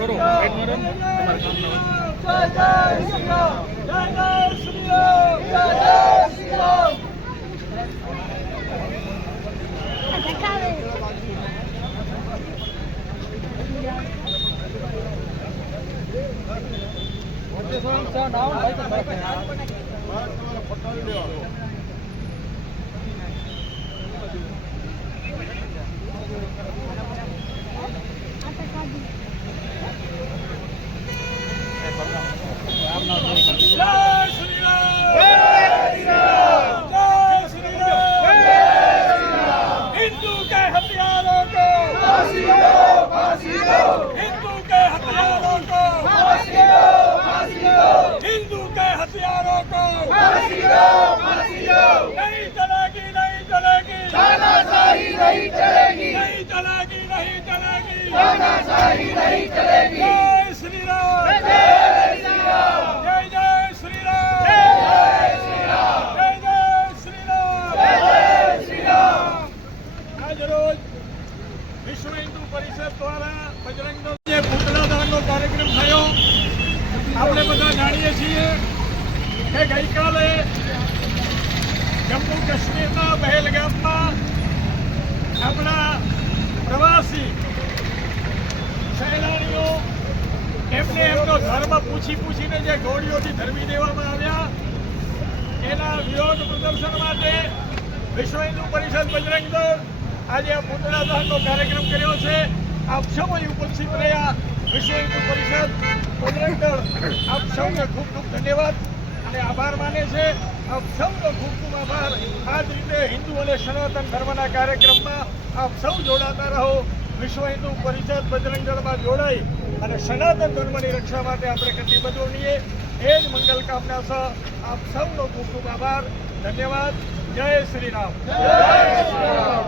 થોડું સાઈડ માં રહો તમારે કામ ના હોય જય શ્રી રામ જય શ્રી રામ જય શ્રી રામ हिंदू के हथियारों को फांसी दो, फांसी दो। हिंदू के हथियारों को फांसी दो, फांसी दो। हिंदू के हथियारों को फांसी दो, फांसी दो। नहीं चलेगी, नहीं चलेगी, तानाशाही नहीं चलेगी, नहीं चलेगी, नहीं चलेगी, तानाशाही नहीं चलेगी। जय श्री राम, जय श्री राम, जय जय श्री राम, जय श्री राम, जय जय श्री राम, जय श्री राम। आज रोज विश्व हिंदू परिषद द्वारा बजरंग दल જે પૂતળા દાનનો કાર્યક્રમ થયો આપણે બધા જાણીએ છીએ કે ગઈકાલે જમ્મુ કાશ્મીરના પહેલગામમાં આપણા પ્રવાસી સહેલાણીઓ એમને એમનો ધર્મ પૂછીને જે ગોળીઓથી ધરવી દેવામાં આવ્યા એના વિરોધ પ્રદર્શન માટે વિશ્વ હિન્દુ પરિષદ બજરંગ દળ આજે આ પૂતળા દહનનો કાર્યક્રમ કર્યો છે। આપ સૌ અહીં ઉપસ્થિત રહ્યા વિશ્વ હિન્દુ પરિષદ બજરંગ દળ આપ સૌને ખૂબ ખૂબ ધન્યવાદ અને આભાર માને છે। આપ સૌનો ખૂબ ખૂબ આભાર। આ જ રીતે હિન્દુ અને સનાતન ધર્મના કાર્યક્રમમાં આપ સૌ જોડાતા રહો। વિશ્વ હિન્દુ પરિષદ બજરંગ દળમાં જોડાઈ અને સનાતન ધર્મની રક્ષા માટે આપણે કટિબદ્ધ બનીએ એ જ મંગલ કામના સહ આપ સૌનો ખૂબ ખૂબ આભાર ધન્યવાદ। જય શ્રી રામ, જય શ્રી રામ।